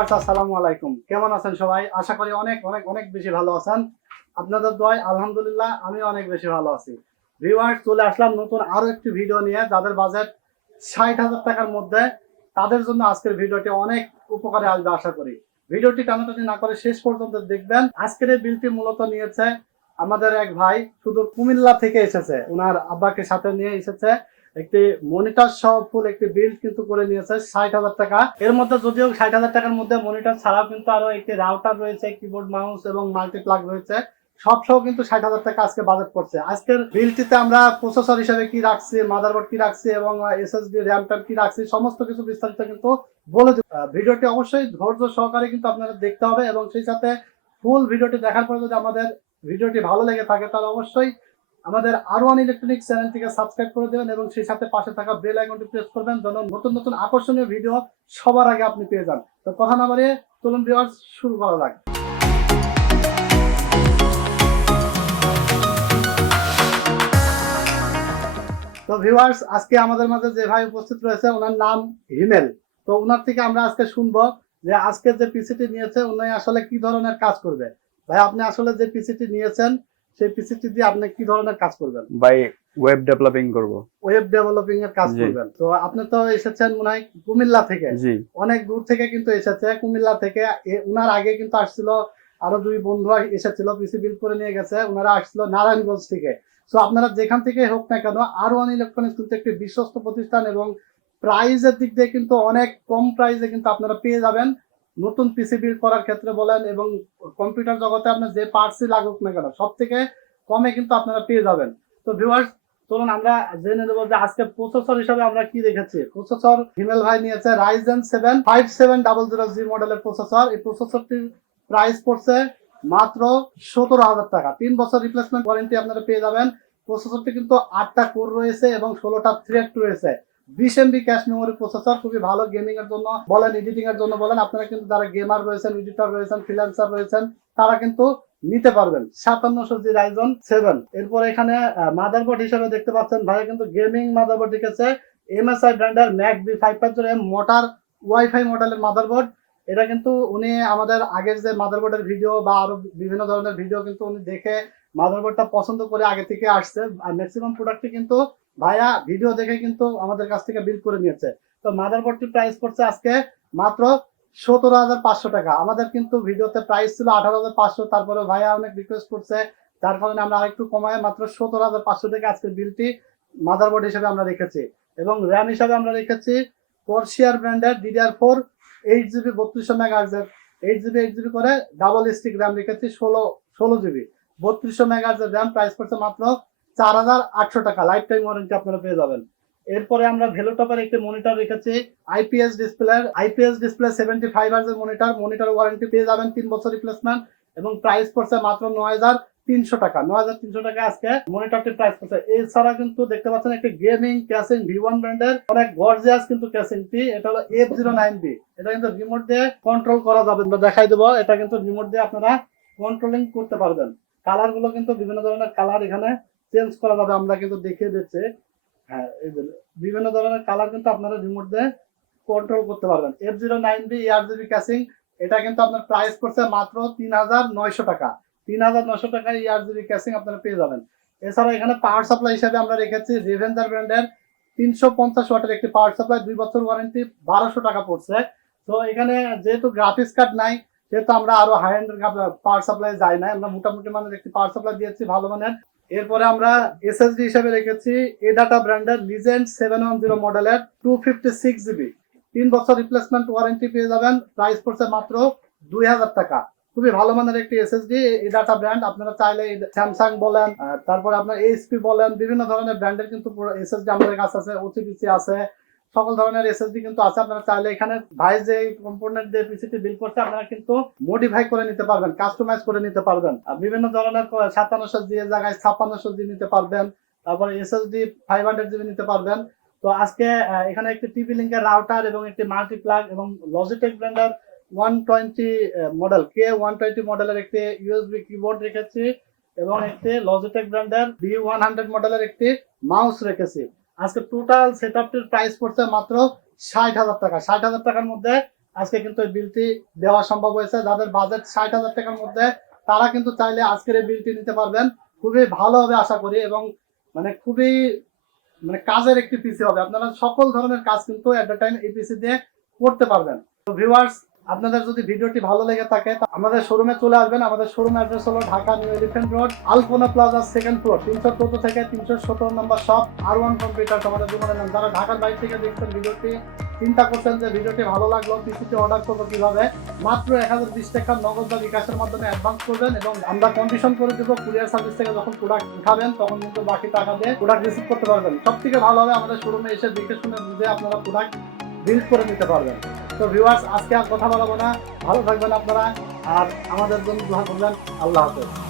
Viewers আসসালামু আলাইকুম, কেমন আছেন সবাই? আশা করি অনেক অনেক অনেক বেশি ভালো আছেন। আপনাদের দোয়ায় আলহামদুলিল্লাহ আমি অনেক বেশি ভালো আছি। ভিউয়ার্স, চলে আসলাম নতুন আরো একটি ভিডিও নিয়ে। যাদের বাজেট 60,000 টাকার মধ্যে, তাদের জন্য আজকের ভিডিওটি অনেক উপকারে আসবে আশা করি। ভিডিওটি টানাটানি না করে শেষ পর্যন্ত দেখবেন। আজকের এই বিলটি মূলত নিয়েছে আমাদের এক ভাই, শুধু কুমিল্লা থেকে এসেছে, ওনার আব্বাকে সাথে নিয়ে এসেছে। একটি মনিটর সহ ফুল একটি বিল্ড কিন্তু করে নিয়েছে 60,000 টাকা। এর মধ্যে যদিও 60,000 টাকার মধ্যে মনিটর ছাড়াও কিন্তু আরো একটি রাউটার রয়েছে, কিবোর্ড মাউস এবং মাল্টিপ্লাগ রয়েছে, সব সহ কিন্তু 60,000 টাকা আজকে বাজেট পড়ছে। আজকের বিলটিতে আমরা প্রসেসর হিসেবে কি রাখছি, মাদারবোর্ড কি রাখছি এবং এসএসডি র্যাম ট্যাম কি রাখছি, সমস্ত কিছু বিস্তারিত কিন্তু বলে দেব। ভিডিওটি অবশ্যই ধৈর্য সহকারে কিন্তু আপনাদের দেখতে হবে এবং সেই সাথে ফুল ভিডিওটি দেখার পরে যদি আমাদের ভিডিওটি ভালো লেগে থাকে তাহলে অবশ্যই আমাদের R1 ইলেকট্রনিক্স চ্যানেলটিকে সাবস্ক্রাইব করে দেবেন এবং সেই সাথে পাশে থাকা বেল আইকনটি প্রেস করবেন যেন নতুন নতুন আকর্ষণীয় ভিডিও সবার আগে আপনি পেয়ে যান। তো কথা না বাড়িয়ে চলুন ভিউয়ার্স, শুরু করা যাক। তো ভিউয়ার্স, আজকে আমাদের মাঝে যে ভাই উপস্থিত রয়েছে ওনার নাম হিমেল। তো ওনার থেকে আমরা আজকে শুনবো যে আজকে যে পিসিটি নিয়েছে উনি আসলে কি ধরনের কাজ করবে। ভাই, আপনি আসলে যে পিসিটি নিয়েছেন সেই পিসিটি দিয়ে আপনি কি ধরনের কাজ করবেন? ভাই ওয়েব ডেভেলপিং করব। ওয়েব ডেভেলপিং এর কাজ করবেন। তো আপনি তো এসেছেন মনে হয় কুমিল্লা থেকে। জি, অনেক দূর থেকে কিন্তু এসেছে কুমিল্লা থেকে। উনার আগে কিন্তু আসছিল আরো দুই বন্ধু এসেছিল, পিসি বিল্ড করে নিয়ে গেছে। ওনারা আসছিল নারায়ণগঞ্জ থেকে। তো আপনারা যেখান থেকে হোক না কেন, R1 ইলেকট্রনিক্স কিন্তু একটি বিশ্বস্ত প্রতিষ্ঠান এবং প্রাইসের দিক দিয়ে কিন্তু অনেক কম প্রাইসে কিন্তু আপনারা পেয়ে যাবেন। নতুন পিসি বিল্ড করার ক্ষেত্রে বলেন এবং কম্পিউটার জগতে আপনার যে পার্টসই লাগুক না কেন, সব থেকে কমে কিন্তু আপনারা পেয়ে যাবেন। তো ভিউয়ার্স, চলুন আমরা জেনে নেবো যে আজকে প্রসেসর হিসাবে আমরা কি রেখেছি। প্রসেসর হিমেল ভাই নিয়েছে Ryzen 7 5700G মডেলের প্রসেসর। এই প্রসেসরটির প্রাইস পড়ছে মাত্র 17,000 টাকা। 3 বছর রিপ্লেসমেন্ট ওয়ারেন্টি আপনারা পেয়ে যাবেন। প্রসেসরটি কিন্তু 8টা কোর রয়েছে এবং 16টা থ্রেড রয়েছে। 20 MB ক্যাশ মেমোরি প্রসেসর, খুবই ভালো গেমিং এর জন্য বলেন, এডিটিং এর জন্য বলেন, আপনারা কিন্তু যারা গেমার রয়েছেন, এডিটর রয়েছেন, ফ্রিল্যান্সার রয়েছেন, তারা কিন্তু নিতে পারবেন। 5700G Ryzen 7। এরপর এখানে মাদারবোর্ড হিসেবে দেখতে পাচ্ছেন ভাই কিন্তু গেমিং মাদারবোর্ড রেখেছে MSI ব্র্যান্ডের B550M Mortar Wifi মডেলের মাদারবোর্ড। এটা কিন্তু উনি আমাদের আগের যে মাদারবোর্ডের ভিডিও বা আরো বিভিন্ন ধরনের ভিডিও কিন্তু উনি দেখে মাদারবোর্ডটা পছন্দ করে আগে থেকে আসছে। আর ম্যাক্সিমাম প্রোডাক্টই কিন্তু ভাইয়া ভিডিও দেখে কিন্তু আমাদের কাছ থেকে বিল করে নিয়েছে। তো মাদারবোর্ডটির প্রাইস পড়ছে আজকে মাত্র 17,500 টাকা। আমাদের কিন্তু ভিডিওতে প্রাইস ছিল 18,500, তারপরে ভাইয়া অনেক রিকোয়েস্ট করছে, যার কারণে আমরা আরেকটু কমায় মাত্র 17,500 থেকে আজকের বিলটি মাদারবোর্ড হিসেবে আমরা রেখেছি। এবং র্যাম হিসাবে আমরা রেখেছি Corsair ব্র্যান্ডের DDR4 8GB 3200 MHz 8GB করে ডাবল স্টিক র্যাম রেখেছি। 16GB 3200 MHz RAM. প্রাইস পড়ছে মাত্র 4,800 টাকা। লাইফ টাইম ওয়ারেন্টি আপনারা পেয়ে যাবেন। এরপরে আমরা ভেলোটপের একটি মনিটর রেখেছি IPS display 75 Hz monitor warranty পেয়ে যাবেন, 3 বছর রিপ্লেসমেন্ট এবং প্রাইস পড়ছে মাত্র 9,300 টাকা। 9,300 টাকা আজকে মনিটরটির প্রাইস পড়ছে। এছাড়া কিন্তু দেখতে পাচ্ছেন একটি গেমিং ক্যাসিং Viewone ব্র্যান্ডের অনেক গর্জিয়াস কিন্তু ক্যাসিংটি। এটা হলো F09B। এটা কিন্তু রিমোট দিয়ে কন্ট্রোল করা যাবে, আমরা দেখাই দেবো। এটা কিন্তু রিমোট দিয়ে আপনারা কন্ট্রোলিং করতে পারবেন। কালার গুলো কিন্তু বিভিন্ন ধরনের কালার এখানে চেঞ্জ করা যাবে, আমরা কিন্তু দেখিয়ে দিচ্ছি। হ্যাঁ, এই যে বিভিন্ন ধরনের কালার কিন্তু আপনারা রিমোট দিয়ে কন্ট্রোল করতে পারবেন। F09B ARGB ক্যাসিং, এটা কিন্তু আপনার প্রাইস পড়ছে মাত্র 3,900 টাকা। 3,900 টাকায় ARGB ক্যাসিং আপনারা পেয়ে যাবেন। এছাড়া এখানে পাওয়ার সাপ্লাই হিসেবে আমরা রেখেছি রেভেঞ্জার ব্র্যান্ডের 350 ওয়াটের একটি পাওয়ার সাপ্লাই, 2 বছর ওয়ারেন্টি, 1200 টাকা পড়ছে। তো এখানে যেহেতু গ্রাফিক্স কার্ড নাই, সেহেতু আমরা আরো হাই এন্ড পাওয়ার সাপ্লাই যাই না, আমরা মোটামুটি মানের একটি পাওয়ার সাপ্লাই দিয়েছি, ভালো মানের। এরপরে আমরা এসএসডি হিসেবে রেখেছি Adata ব্র্যান্ডের Legend 710 মডেলের 256GB 3 বছর রিপ্লেসমেন্ট ওয়ারেন্টি পেয়ে যাবেন। প্রাইস পড়ছে মাত্র 2,000 টাকা। খুবই ভালো মানের একটি এসএসডি Adata ব্র্যান্ড। আপনারা চাইলে স্যামসাং বলেন, তারপরে আপনার এইচপি বলেন, বিভিন্ন ধরনের ব্র্যান্ডের কিন্তু এসএসডি আমাদের কাছে আছে, ওসিপিসি আছে, সকল ধরনের এসএসডি কিন্তু আছে। আপনারা চাইলে এখানে ভাই যে কম্পোনেন্ট দিয়ে পিসিটি বিল করছে আপনারা কিন্তু মডিফাই করে নিতে পারবেন, কাস্টমাইজ করে নিতে পারবেন। বিভিন্ন ধরনের 5700G এর জায়গায় 5600G নিতে পারবেন, তারপরে এসএসডি 500GB নিতে পারবেন। তো আজকে এখানে একটি Tplink এর রাউটার এবং একটি মাল্টিপ্লাগ এবং Logitech ব্র্যান্ডের 120 মডেল K120 মডেলের একটি USB কিবোর্ড রেখেছি এবং একটি Logitech ব্র্যান্ডের B100 মডেলের একটি মাউস রেখেছি। আজকে টোটাল সেটআপটির প্রাইস পড়ছে মাত্র 60,000 টাকা। 60,000 টাকার মধ্যে আজকে কিন্তু এই বিলটি দেওয়া সম্ভব হয়েছে। যাদের বাজেট 60,000 টাকার মধ্যে তারা কিন্তু চাইলে আজকের এই বিলটি নিতে পারবেন। খুবই ভালো হবে আশা করি, এবং খুবই কাজের একটি পিসি হবে। আপনারা সকল ধরনের কাজ কিন্তু এট দ্য টাইম এই পিসি দিয়ে করতে পারবেন। তো ভিউয়ার্স, আপনাদের যদি ভিডিওটি ভালো লেগে থাকে আমাদের শোরুমে চলে আসবেন। আমাদের শোরুম অ্যাড্রেস হলো ঢাকা নিউ এলিফ্যান্ট রোড, আলপনা প্লাজা, সেকেন্ড ফ্লোর, 314 থেকে 317 নম্বর শপ, R1 কম্পিউটার। আমাদের দোকানের নাম। যারা ঢাকার বাইরে থেকে দেখছেন ভিডিওটি, চিন্তা করছেন যে ভিডিওটি ভালো লাগলো, পিসিটি অর্ডার করবো কিভাবে, মাত্র 1020 টাকা নগদ বা বিকাশের মাধ্যমে অ্যাডভান্স করবেন এবং আমরা কন্ডিশন করে দেবো। কুরিয়ার সার্ভিস থেকে যখন প্রোডাক্ট উঠাবেন তখন কিন্তু বাকি টাকা দিয়ে প্রোডাক্ট রিসিভ করতে পারবেন। সব থেকে ভালো হবে আমাদের শোরুমে এসে দেখে শুনে বুঝে আপনারা প্রোডাক্ট বিল্ড করে নিতে পারবেন। তো ভিউয়ার্স, আজকে আর কথা বলবো না, ভালো থাকবেন আপনারা, আর আমাদের জন্য দোয়া করবেন। আল্লাহ হাফেজ।